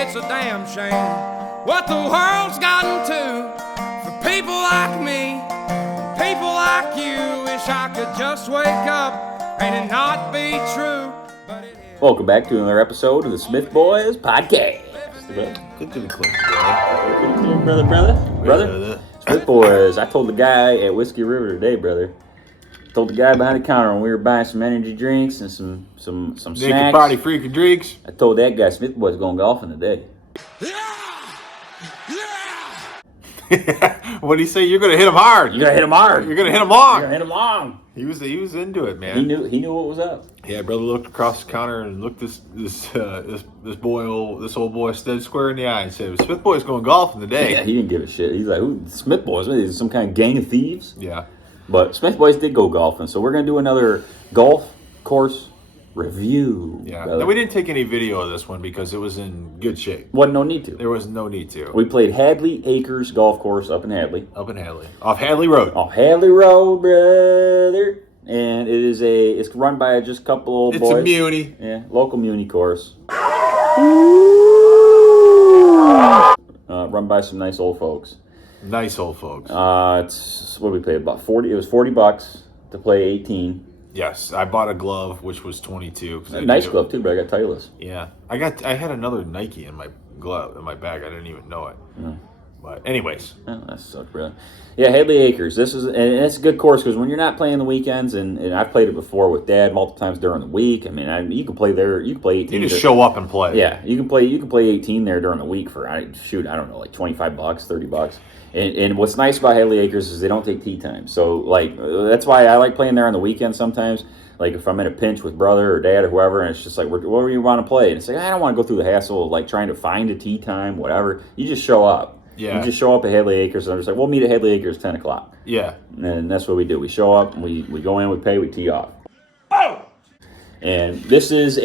It's a damn shame what the world's gotten to for people like me, people like you. Wish I could just wake up and it not be true. But it is. Welcome back to another episode of the Smith Boys Podcast. Good to the clip, brother. Brother. Smith Boys. I told the guy at Whiskey River today, brother. Told the guy behind the counter when we were buying some energy drinks and some snacks. Naked party freaking drinks. I told that guy Smith Boys going golfing today. What did he say? You're gonna hit him hard. You're gonna hit him hard. You're gonna hit him long. You're gonna hit him long. He was into it, man. He knew what was up. Yeah, brother looked across the counter and looked this old boy dead square in the eye and said, "Smith Boy's going golfing today." Yeah, he didn't give a shit. He's like, "Who Smith Boys? What, is it some kind of gang of thieves?" Yeah. But Smith Boys did go golfing, so we're gonna do another golf course review. Yeah. Brother. Now, we didn't take any video of this one because it was in good shape. Wasn't no need to. There was no need to. We played Hadley Acres Golf Course up in Hadley. Up in Hadley. Off Hadley Road. Off Hadley Road, brother. And it's run by just a couple old boys. It's a muni. Yeah, local muni course. Run by some nice old folks. Nice old folks. It's what did we pay? About 40. It was $40 to play 18. Yes, I bought a glove which was 22. Nice glove too, but I got Titleist. Yeah, I had another Nike in my glove in my bag. I didn't even know it. Yeah. But anyways, oh, that sucked, bro. Yeah, Hadley Acres. And it's a good course because when you're not playing the weekends, and I've played it before with Dad multiple times during the week. I mean, you can play there. You can play 18. you just show up and play. Yeah, you can play 18 there during the week for I don't know, like $25, $30. And what's nice about Hadley Acres is they don't take tee time. So like that's why I like playing there on the weekend sometimes. Like if I'm in a pinch with brother or dad or whoever, and it's just like, what do you want to play? And it's like, I don't want to go through the hassle of like trying to find a tee time, whatever. You just show up. Yeah. You just show up at Hadley Acres, and they're just like, we'll meet at Hadley Acres 10 o'clock. Yeah. And that's what we do. We show up, and we go in, we pay, we tee off. Oh! And this is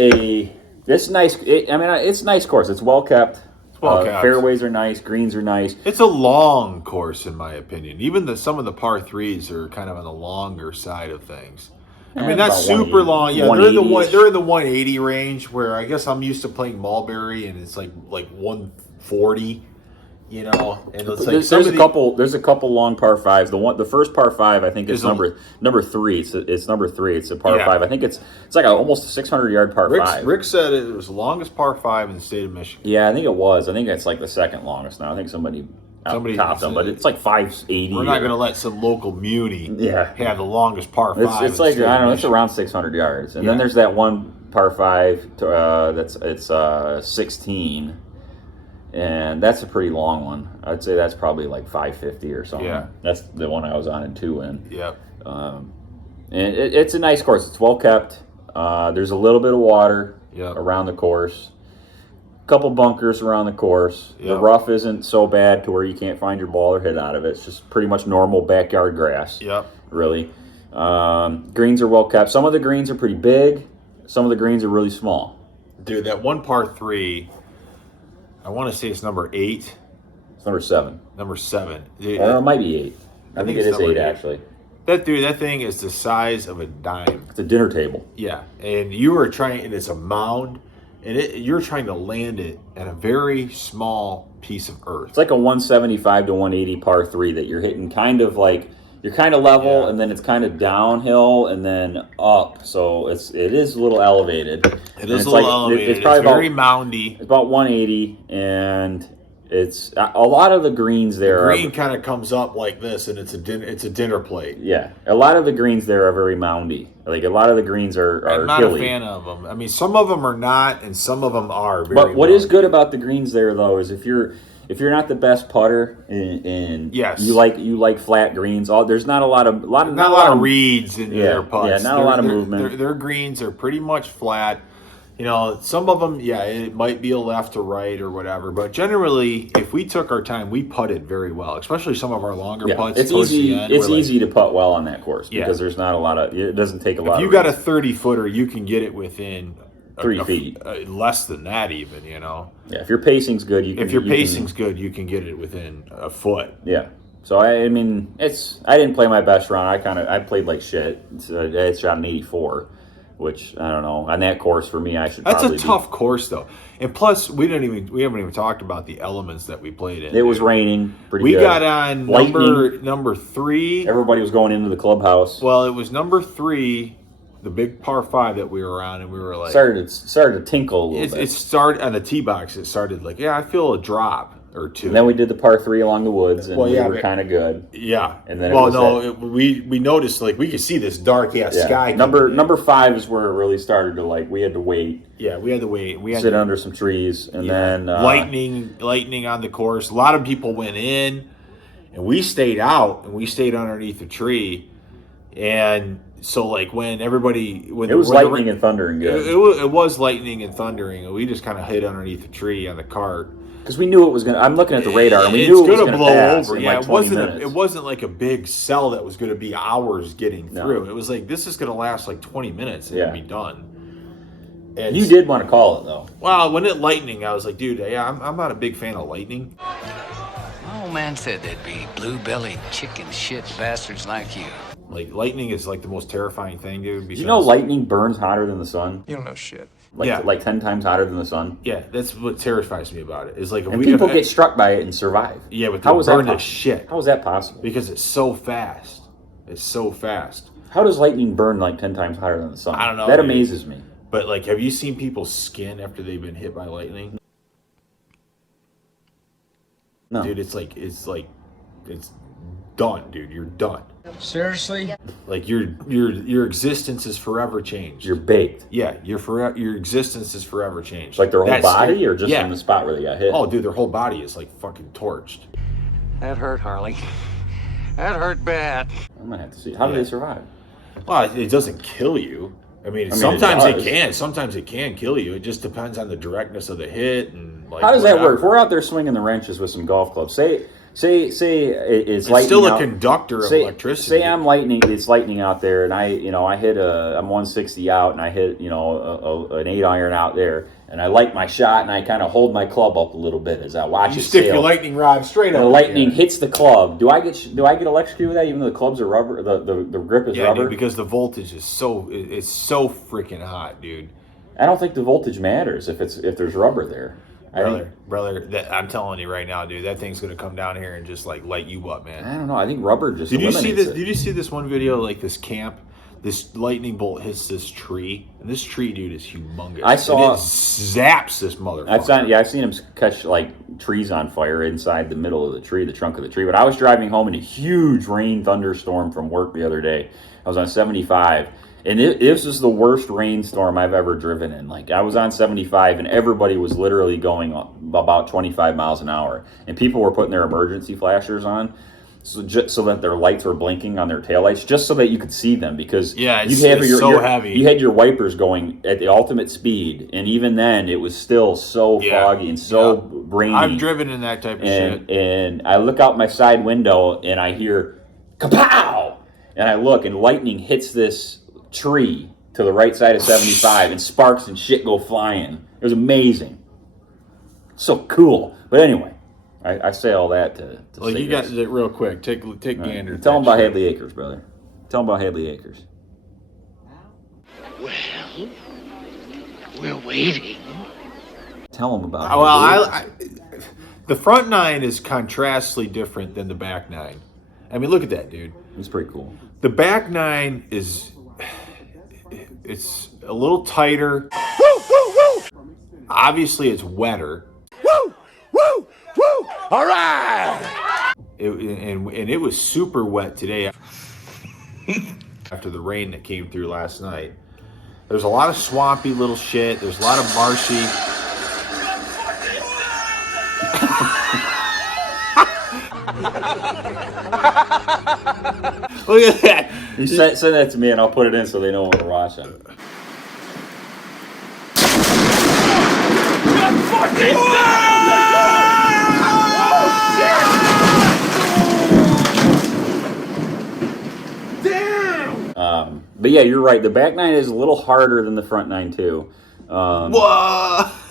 nice. It's a nice course. It's well kept. It's well kept. Fairways are nice. Greens are nice. It's a long course, in my opinion. Even some of the par threes are kind of on the longer side of things. I mean, that's super long. Yeah, they're in the 180 range, where I guess I'm used to playing Mulberry, and it's like 140. You know, and it's like there's a couple long par fives. The first par five I think is number 3. It's number 3. It's a par 5. I think it's like almost a 600-yard par 5. Rick said it was the longest par 5 in the state of Michigan. Yeah, I think it was. I think it's like the second longest now. I think somebody topped them, but it's like 580. We're not going to let some local muni have the longest par 5. It's like, I don't know, it's around 600 yards. And then there's that one par 5 it's 16. And that's a pretty long one. I'd say that's probably like 550 or something. Yeah. That's the one I was on in 2 in. Yep. And it's a nice course. It's well kept. There's a little bit of water around the course. A couple bunkers around the course. Yep. The rough isn't so bad to where you can't find your ball or hit out of it. It's just pretty much normal backyard grass. Yep. Really. Greens are well kept. Some of the greens are pretty big. Some of the greens are really small. Dude, that one par 3... I want to say it's number 8. It's number 7. Number 7. It might be 8. I think it is 8 actually. That thing is the size of a dime. It's a dinner table. Yeah, and you are trying, and it's a mound, and you're trying to land it at a very small piece of earth. It's like a 175 to 180 par 3 that you're hitting kind of like, you're kind of level, and then it's kind of downhill and then up. So it is a little elevated. It is a little elevated. It's probably very moundy. It's about 180, and it's a lot of the greens there. The green kind of comes up like this, and it's a dinner plate. Yeah, a lot of the greens there are very moundy. Like a lot of the greens are I'm not hilly. a fan of them. I mean, some of them are not, and some of them are. But what is good about the greens there, though, is if you're not the best putter and yes, you like flat greens, there's not a lot of reeds in their putts. Yeah, not a lot of movement. Their greens are pretty much flat. You know, some of them, it might be a left or right or whatever. But generally, if we took our time, we putted very well, especially some of our longer putts. It's easy. It's easy to putt well on that course because there's not a lot of. It doesn't take a lot. If you got a 30-footer, you can get it within 3 feet, less than that even. You know. Yeah, if your pacing's good, you can. If your pacing's good, you can get it within a foot. Yeah. So I mean, I didn't play my best round. I played like shit. So I shot an 84. which I don't know. On that course for me, I should. That's probably a tough course though, and plus we haven't even talked about the elements that we played in. It was raining pretty good. We good. got on number 3. Everybody was going into the clubhouse. Well, it was number 3, the big par 5 that we were on, and we were like started to tinkle a little bit. It started on the tee box. It started like, I feel a drop or 2. And then we did the par 3 along the woods, and we were kind of good. Yeah. And then we noticed, like, we could see this dark ass sky. Number 5 is where it really started to, like, we had to wait. Yeah, we had to wait. We had sit under some trees, and then lightning on the course. A lot of people went in, and we stayed out, and we stayed underneath the tree, and. So like when it was lightning and thundering good. It was lightning and thundering, and we just kind of hid underneath the tree on the cart because we knew it was gonna. I'm looking at the radar, and we knew it was gonna blow over. Yeah, like it wasn't like a big cell that was going to be hours getting through. It was like this is going to last like 20 minutes and be done. And you did want to call it though. Well, when it lightning, I was like, dude, I'm not a big fan of lightning. My old man said there'd be blue-bellied chicken shit bastards like you. Like, lightning is, like, the most terrifying thing, dude. Because, lightning burns hotter than the sun? You don't know shit. Like 10 times hotter than the sun? Yeah, that's what terrifies me about it. Is like people get struck by it and survive. Yeah, but they burn to shit. How is that possible? Because it's so fast. It's so fast. How does lightning burn, like, 10 times hotter than the sun? I don't know. That amazes me. But, like, have you seen people's skin after they've been hit by lightning? No. Dude, it's done, dude. You're done. Seriously? Like your existence is forever changed. You're baked. Yeah, your existence is forever changed. Like their whole body, or just in the spot where they got hit? Oh, dude, their whole body is like fucking torched. That hurt, Harley. That hurt bad. I'm gonna have to see. How do they survive? Well, it doesn't kill you. I mean sometimes it can. Sometimes it can kill you. It just depends on the directness of the hit and like. How does that work? If we're out there swinging the wrenches with some golf clubs, say it's lightning. Still a conductor of electricity. Say I'm lightning. It's lightning out there, and I hit I'm 160 out, and I hit an 8-iron out there, and I light my shot, and I kind of hold my club up a little bit as I watch it. You stick your lightning rod straight up. The lightning hits the club. Do I get electrocuted with that? Even though the clubs are rubber, the grip is rubber. Dude, because the voltage is so freaking hot, dude. I don't think the voltage matters if there's rubber there. Brother, I'm telling you right now, dude, that thing's gonna come down here and just like light you up, man. I don't know. I think rubber just. Did you see this? Did you see this one video? Like this camp, this lightning bolt hits this tree, and this tree, dude, is humongous. I saw it zaps this motherfucker. I've seen him catch like trees on fire inside the middle of the tree, the trunk of the tree. But I was driving home in a huge rain thunderstorm from work the other day. I was on 75. And this is the worst rainstorm I've ever driven in. Like, I was on 75, and everybody was literally going about 25 miles an hour. And people were putting their emergency flashers on so that their lights were blinking on their taillights, just so that you could see them. Because it's so heavy. You had your wipers going at the ultimate speed, and even then, it was still so foggy and so rainy. I've driven in that type of shit. And I look out my side window, and I hear, kapow! And I look, and lightning hits this tree to the right side of 75, and sparks and shit go flying. It was amazing. So cool. But anyway, I say all that to well, say you got it real quick. Take gander. Tell them about Hadley Acres, brother. Tell them about Hadley Acres. Well, we're waiting. Tell them about the front 9 is contrastly different than the back 9. I mean, look at that, dude. It's pretty cool. The back 9 it's a little tighter. Woo, woo, woo! Obviously, it's wetter. Woo, woo, woo! All right. And it was super wet today after the rain that came through last night. There's a lot of swampy little shit. There's a lot of marshy. Look at that. You send that to me, and I'll put it in so they know when we're watching. But yeah, you're right. The back 9 is a little harder than the front 9 too.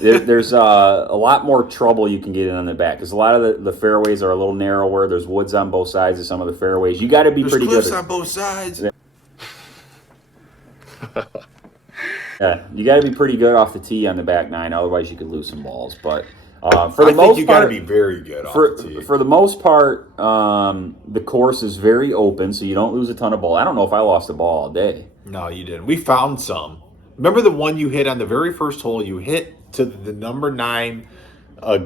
There's a lot more trouble you can get in on the back because a lot of the fairways are a little narrower. There's woods on both sides of some of the fairways. You got to be pretty good. There's cliffs on both sides. Yeah, you got to be pretty good off the tee on the back nine, otherwise you could lose some balls. But for the I most think you got to part, be very good for off the tee. for the most part, the course is very open, so you don't lose a ton of ball. I don't know if I lost a ball all day. No, you didn't. We found some. Remember the one you hit on the very first hole? You hit to the number 9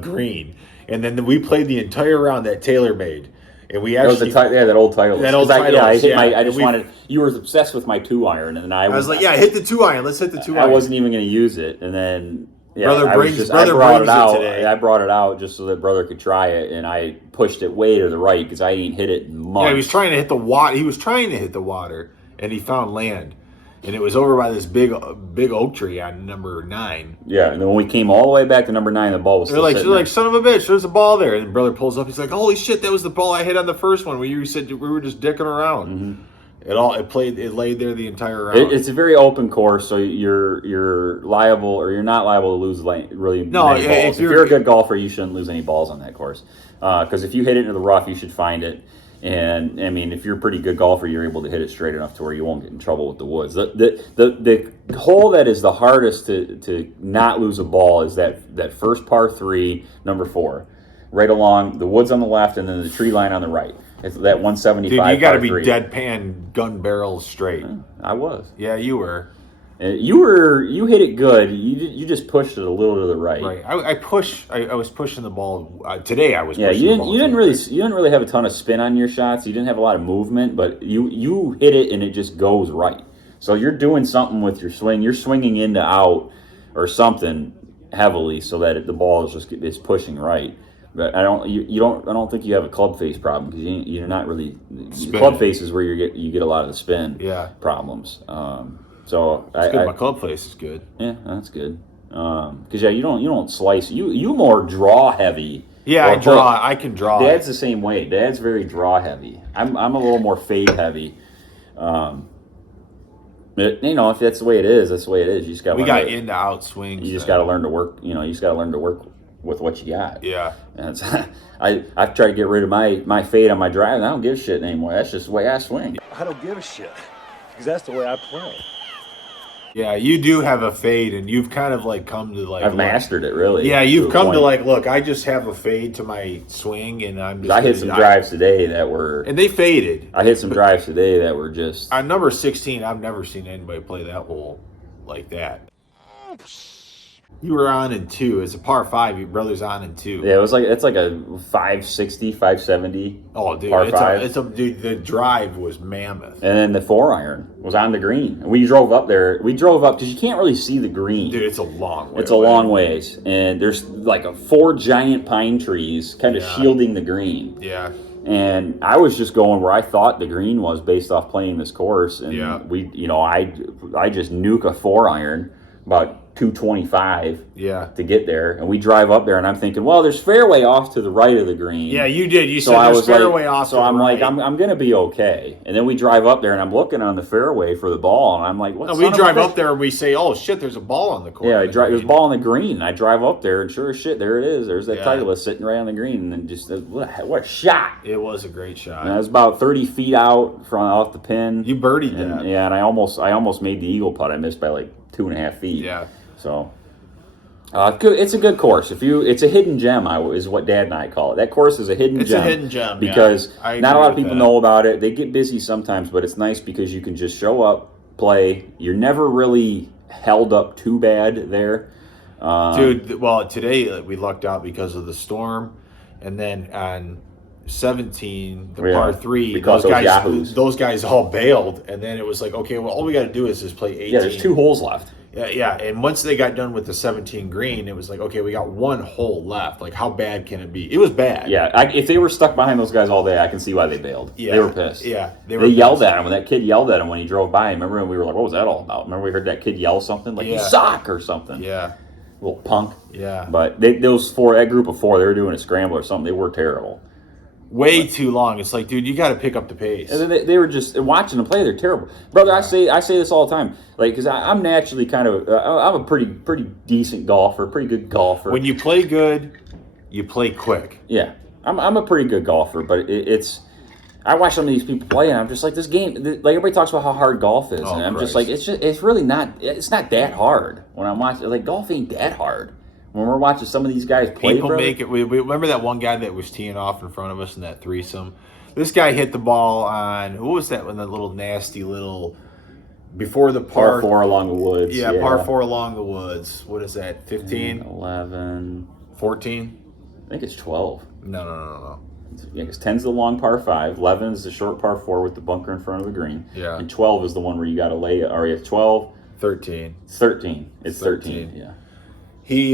green, and then we played the entire round that Taylor made. And we That was actually, that old Titleist. That old I hit Titleist, my. yeah. I just wanted. You were obsessed with my 2-iron, and then I was like, yeah, hit the 2-iron. Let's hit the 2-iron. I wasn't even going to use it, and then Brother I brings just, it today. I brought it out just so that brother could try it, and I pushed it way to the right because I ain't hit it in months. Yeah, he was trying to hit the water. He was trying to hit the water, and he found land, and it was over by this big oak tree on number 9. Yeah, and then when we came all the way back to number 9, the ball was still They're like, son of a bitch, there's a ball there. And brother pulls up. He's like, holy shit, that was the ball I hit on the first one. Where you said we were just dicking around. Mm-hmm. It laid there the entire round. It's a very open course, so you're liable or you're not liable to lose really many balls. If you're a good golfer, you shouldn't lose any balls on that course. Because if you hit it into the rough, you should find it. And I mean, if you're a pretty good golfer, you're able to hit it straight enough to where you won't get in trouble with the woods. The hole that is the hardest to not lose a ball is that first par 3, number 4, right along the woods on the left and then the tree line on the right. It's that 175. Dude, you got to be par 3. deadpan gun barrel straight. I was. Yeah, you were. You hit it good. You just pushed it a little to the right. Right. I was pushing the ball today. I was. Yeah, pushing the ball you didn't really have a ton of spin on your shots. You didn't have a lot of movement, but you hit it and it just goes right. So you're doing something with your swing. You're swinging into out or something heavily so that the ball is pushing right. But I don't think you have a club face problem because you're not really Spinning. Club face is where you get a lot of the spin problems. So it's good. My club face is good. Yeah, that's good. Because you don't slice. You more draw heavy. Yeah, I can draw. Dad's the same way. Dad's very draw heavy. I'm a little more fade heavy. But, if that's the way it is, that's the way it is. You just got. We got in to out swings. You just got to learn to work. You just got to learn to work with what you got. Yeah. And I've tried to get rid of my fade on my drive, and I don't give a shit anymore. That's just the way I swing. I don't give a shit because that's the way I play. Yeah, you do have a fade, and you've kind of come to I've mastered it, really. Yeah, you've come to look, I just have a fade to my swing, and I'm just. I hit some drives today that were. And they faded. I hit some drives today that were just. On number 16, I've never seen anybody play that hole like that. You were on in 2. It's a par 5. Your brother's on in 2. Yeah, it's like a 560, 570. Oh, dude, par 5. Dude, the drive was mammoth. And then the 4-iron was on the green. We drove up there. We drove up because you can't really see the green. Dude, it's a long way. It's a long ways, and there's 4 giant pine trees kind of shielding the green. Yeah. And I was just going where I thought the green was based off playing this course, and I just nuke a 4-iron about 225 to get there, and we drive up there, and I'm thinking, well, there's fairway off to the right of the green. Yeah, you did. You said there's fairway off to the right. So I'm like, I'm gonna be okay. And then we drive up there, and I'm looking on the fairway for the ball, and I'm like, what? No, we drive up there and we say, oh shit, there's a ball on the course. Yeah, there's a ball on the green. And I drive up there, and sure as shit, there it is. There's that Titleist sitting right on the green, and just what a shot! It was a great shot. And I was about 30 feet out off the pin. You birdied that. Yeah, and I almost made the eagle putt. I missed by 2.5 feet. Yeah. So, it's a good course. It's a hidden gem, is what Dad and I call it. That course is a hidden gem. It's a hidden gem because not a lot of people know about it. They get busy sometimes, but it's nice because you can just show up, play. You're never really held up too bad there. Dude, well, today we lucked out because of the storm, and then on 17, the par 3, because those guys all bailed, and then it was like, okay, well, all we got to do is just play 18. Yeah, there's 2 holes left. Yeah, and once they got done with the 17 green, it was like, okay, we got 1 hole left. Like, how bad can it be? It was bad. Yeah, if they were stuck behind those guys all day, I can see why they bailed. Yeah, they were pissed. Yeah, they yelled at him. When that kid yelled at him when he drove by, remember when we were like, what was that all about? Remember we heard that kid yell something? Like, you suck or something. Yeah. Little punk. Yeah. But that group of 4, they were doing a scramble or something. They were terrible. Way too long. It's like, dude, you got to pick up the pace. And they were just watching them play. They're terrible, brother. Yeah. I say this all the time, because I'm naturally kind of I'm a pretty decent golfer, pretty good golfer. When you play good, you play quick. Yeah, I'm a pretty good golfer, but I watch some of these people play, and I'm just like, this game. Like everybody talks about how hard golf is, and I'm just like, it's really not. It's not that hard. When I'm watching, like golf ain't that hard. When we're watching some of these guys play, people make it. We remember that one guy that was teeing off in front of us in that threesome. This guy hit the ball on what was that? When that little nasty little before the par 4 along the woods. Yeah, par 4 along the woods. What is that? 15, 11, 14. I think it's 12. No. Yeah, because 10's the long par 5, 11 is the short par 4 with the bunker in front of the green. Yeah. And 12 is the one where you got to lay it. Or it's 12. 13. It's 13. It's 13. Yeah. He,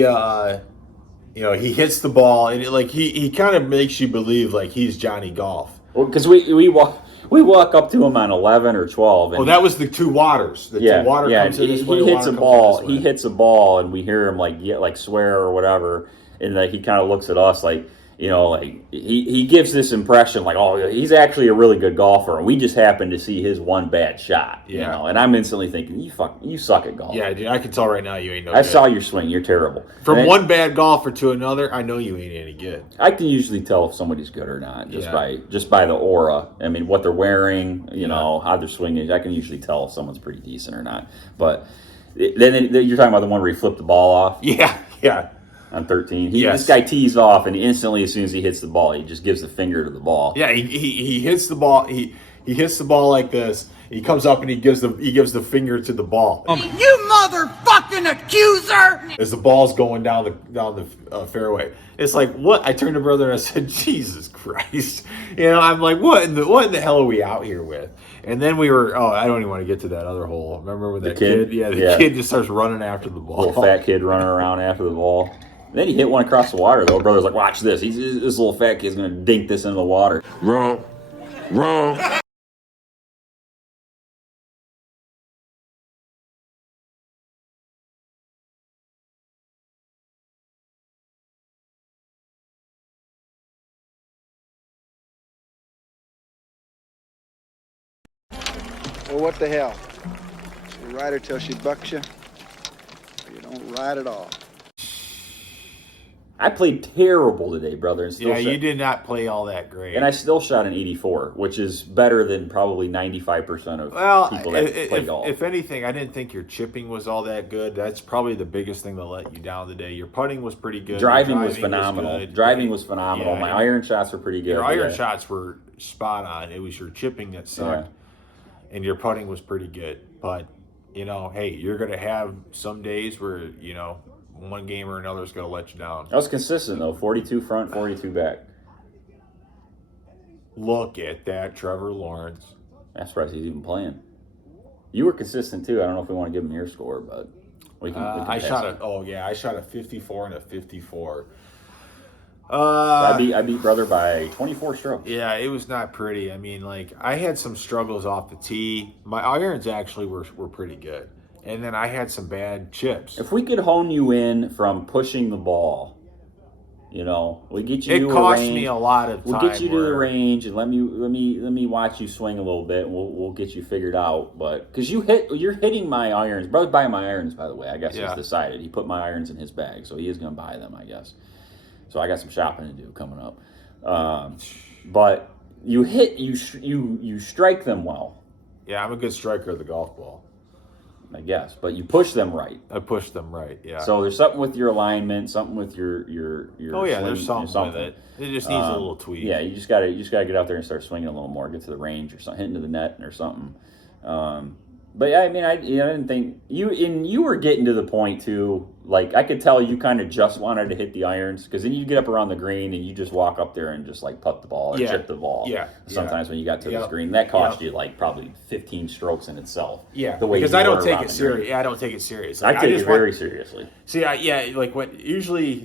he hits the ball, and he kind of makes you believe like he's Johnny Golf. Well, because we walk up to him on 11 or 12. And that was the two waters. The two water comes in this way, he hits water a comes ball. in this way. He hits a ball, and we hear him like swear or whatever, and like he kind of looks at us like. Like he gives this impression like, oh, he's actually a really good golfer, and we just happen to see his one bad shot. Yeah. And I'm instantly thinking, you suck at golf. Yeah, dude, I can tell right now you ain't no I good. saw your swing. You're terrible. From one bad golfer to another, I know you ain't any good. I can usually tell if somebody's good or not just by the aura. I mean, what they're wearing, how they're swinging. I can usually tell if someone's pretty decent or not. But then you're talking about the one where he flipped the ball off. Yeah. On 13, this guy tees off, and instantly, as soon as he hits the ball, he just gives the finger to the ball. Yeah, he hits the ball. He hits the ball like this. He comes up and he gives the finger to the ball. You motherfucking accuser! As the ball's going down the fairway, it's like what? I turned to brother and I said, Jesus Christ! I'm like, what in the hell are we out here with? And then we were. Oh, I don't even want to get to that other hole. Remember when that kid? Yeah, the kid just starts running after the ball. Little fat kid running around after the ball. And then he hit one across the water, though. Brother's like, watch this. This little fat kid's going to dink this into the water. Wrong. Well, what the hell? You ride her till she bucks you, or you don't ride at all. I played terrible today, brother. And still you did not play all that great. And I still shot an 84, which is better than probably 95% of people that play golf. If anything, I didn't think your chipping was all that good. That's probably the biggest thing that let you down today. Your putting was pretty good. Driving was phenomenal. Driving was phenomenal. My iron shots were pretty good. Your iron shots were spot on. It was your chipping that sucked. And your putting was pretty good. But, hey, you're going to have some days where, one game or another is going to let you down. I was consistent, though. 42 front, 42 back. Look at that, Trevor Lawrence. I'm surprised he's even playing. You were consistent, too. I don't know if we want to give him your score, but we can I shot a 54 and a 54. I beat brother by 24 strokes. Yeah, it was not pretty. I mean, I had some struggles off the tee. My irons actually were pretty good. And then I had some bad chips. If we could hone you in from pushing the ball, we get you. It to cost a range. me a lot of time. We'll get you to the range and let me watch you swing a little bit. And we'll get you figured out. But because you're hitting my irons. Brother's buying my irons, by the way. I guess he's decided. He put my irons in his bag, so he is going to buy them, I guess. So I got some shopping to do coming up. But you strike them well. Yeah, I'm a good striker of the golf ball, I guess, but you push them right. I push them right, yeah. So there's something with your alignment, something with your there's something with it. It just needs a little tweak. Yeah, you just gotta get out there and start swinging a little more, get to the range or something, hitting to the net or something. But yeah, I mean, I didn't think you were getting to the point too. Like I could tell you kind of just wanted to hit the irons because then you get up around the green and you just walk up there and just like putt the ball or chip the ball. Yeah. Sometimes when you got to the screen, that cost you like probably 15 strokes in itself. Yeah. The way because I don't take it serious. Yeah, I don't take it serious. I take it very seriously. See,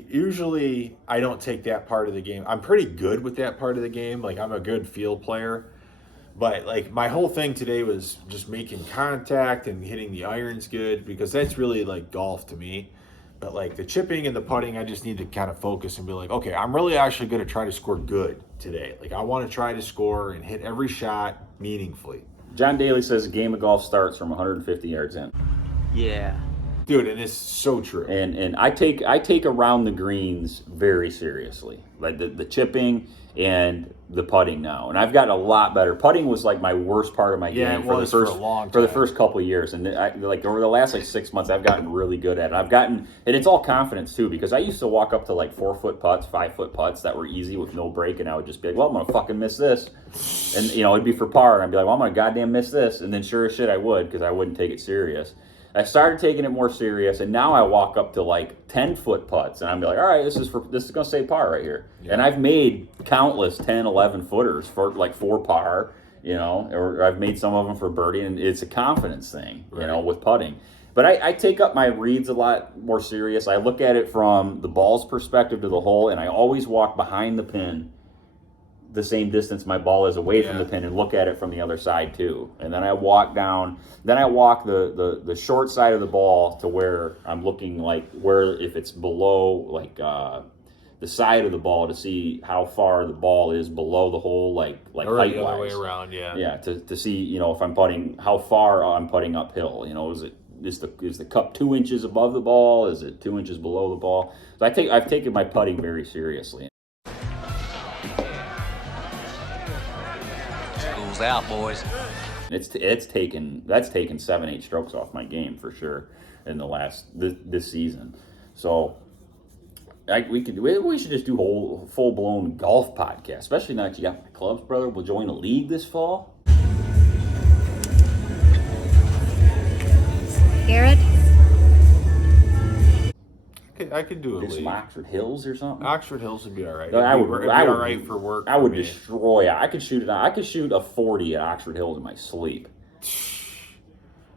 usually I don't take that part of the game. I'm pretty good with that part of the game. Like I'm a good field player. But my whole thing today was just making contact and hitting the irons good because that's really like golf to me. But the chipping and the putting, I just need to kind of focus and be like, okay, I'm really actually going to try to score good today. I want to try to score and hit every shot meaningfully. John Daly says a game of golf starts from 150 yards in. Yeah. Dude, and it's so true. And I take around the greens very seriously, like the chipping and the putting now. And I've gotten a lot better. Putting was like my worst part of my game for the first couple of years. And like over the last like 6 months, I've gotten really good at it. And it's all confidence too, because I used to walk up to like 4-foot putts, 5-foot putts that were easy with no break, and I would just be like, well, I'm gonna fucking miss this, and it'd be for par, and I'd be like, well, I'm gonna goddamn miss this, and then sure as shit I would, because I wouldn't take it serious. I started taking it more serious, and now I walk up to like 10-foot putts, and I'm like, all right, this is gonna say par right here. Yeah. And I've made countless 10, 11 footers for like 4 par, or I've made some of them for birdie, and it's a confidence thing, with putting. But I take up my reads a lot more serious. I look at it from the ball's perspective to the hole, and I always walk behind the pin the same distance my ball is away from the pin, and look at it from the other side too. And then I walk down, the short side of the ball to where I'm looking, like where, if it's below like the side of the ball, to see how far the ball is below the hole, like or height the other wise. way around, to see, if I'm putting, how far I'm putting uphill. Is the cup 2 inches above the ball? Is it 2 inches below the ball? So I've taken my putting very seriously. Out, boys. That's taken 7-8 strokes off my game for sure in this season. So we should just do full blown golf podcast, especially now that you got my clubs, brother. We'll join a league this fall. Garrett, I could do a league. Some Oxford Hills or something. Oxford Hills would be all right. I would be all right for work. I would destroy it. I could shoot a 40 at Oxford Hills in my sleep.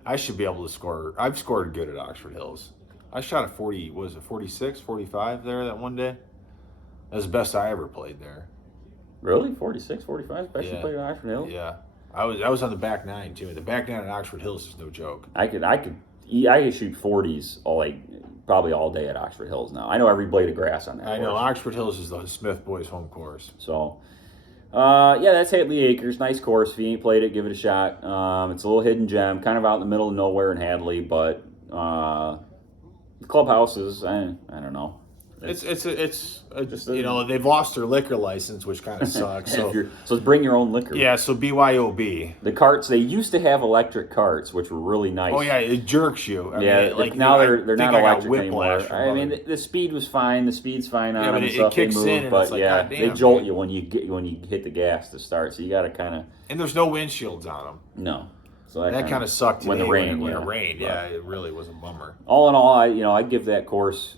I should be able to score. I've scored good at Oxford Hills. I shot a 40. Was it 46, 45 there that one day? That was the best I ever played there. Really, 46, 45? Best you played at Oxford Hills? Yeah, I was on the back nine too. The back nine at Oxford Hills is no joke. I could shoot 40s probably all day at Oxford Hills now. I know every blade of grass on that course. I know Oxford Hills is the Smith boys' home course. So, that's Hadley Acres. Nice course. If you ain't played it, give it a shot. It's a little hidden gem, kind of out in the middle of nowhere in Hadley, but the clubhouse is, I don't know. They've lost their liquor license, which kind of sucks. So bring your own liquor. Yeah, so BYOB. The carts, they used to have electric carts, which were really nice. Oh yeah, it jerks you. Now they're not electric anymore. The speed was fine. The speed's fine on them. It kicks in, but like, they jolt you when you hit the gas to start. So you got to kind of. And there's no windshields on them. No. So that kind of sucked when it rained. When it rained, it really was a bummer. All in all, I'd give that course.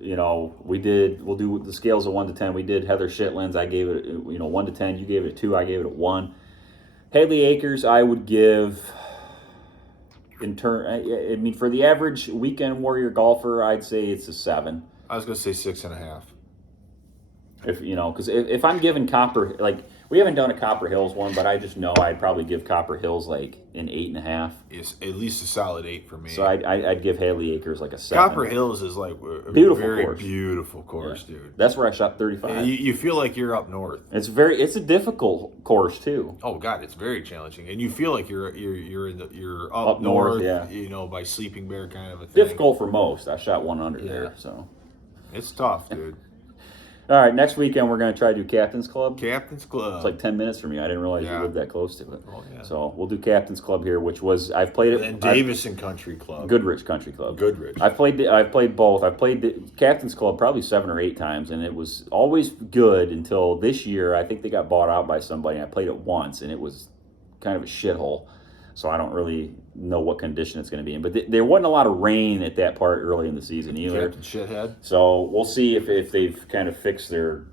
We'll do the scales of 1 to 10. We did Heather Shitlands. I gave it, 1 to 10. You gave it a 2. I gave it a 1. Hadley Acres, I would give, for the average weekend warrior golfer, I'd say it's a 7. I was going to say 6.5. Because if I'm giving Copper, we haven't done a Copper Hills one, but I just know I'd probably give Copper Hills like an 8.5. It's at least a solid 8 for me. So I'd give Hadley Acres like a 7. Copper Hills is like a beautiful course, dude. That's where I shot 35. You feel like you're up north. It's a difficult course too. Oh God, it's very challenging, and you feel like you're up north. By Sleeping Bear kind of a thing. Difficult for most. I shot 1 under there, so it's tough, dude. All right, next weekend we're going to try to do Captain's Club. Captain's Club. It's like 10 minutes from you. I didn't realize you lived that close to it. Oh, yeah. So we'll do Captain's Club here, which was, I've played it. And Davison Country Club. Goodrich Country Club. Goodrich. I've played both. I've played the Captain's Club probably 7 or 8 times, and it was always good until this year. I think they got bought out by somebody. I played it once, and it was kind of a shithole. So I don't really know what condition it's going to be in. But there wasn't a lot of rain at that part early in the season either. Captain Shithead. So we'll see if they've kind of fixed their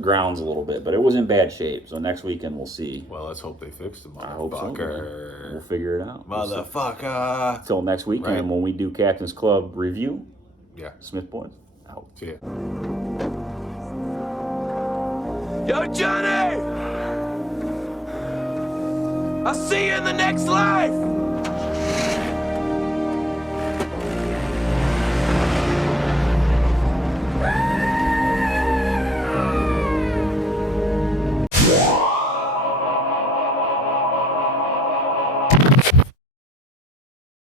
grounds a little bit, but it was in bad shape. So next weekend we'll see. Well, let's hope they fix them. I hope so. We'll figure it out. Motherfucker. Until next weekend when we do Captain's Club review. Yeah. Smith Boys out. See ya. Yo, Johnny! I'll see you in the next life!